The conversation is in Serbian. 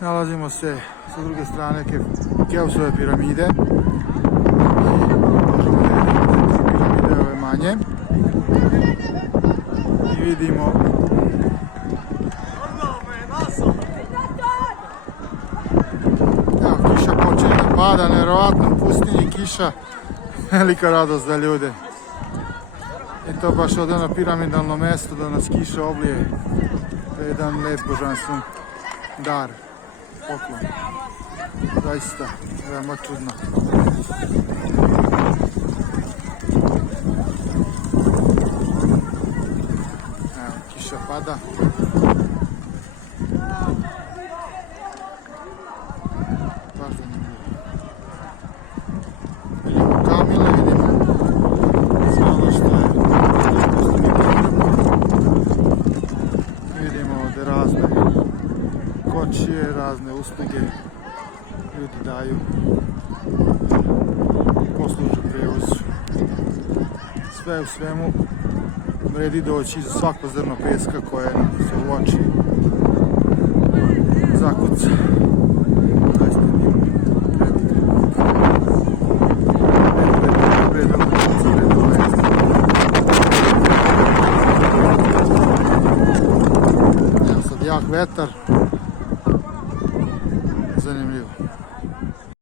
Nalazimo se sa druge strane Keopsove piramide. Piramide ove manje. I vidimo evo, kiša počinje da pada, nevjerovatno u pustinji kiša, velika radost za ljude. I to baš od ono piramidalno mesto da nas kiša oblije. To je jedan lep božanstven dar, poklon. Zaista, veoma čudno. Evo, kiša pada. Baš zanimljivo. Vidimo kamile, vidimo sve ono što je. Vidimo ovdje razne kočije, razne usluge ljudi daju, poslužu prevozu. Sve u svemu vredi doći za svako zrno peska koje se u oči zakuca. Zaista divno, evo sad jak vetar.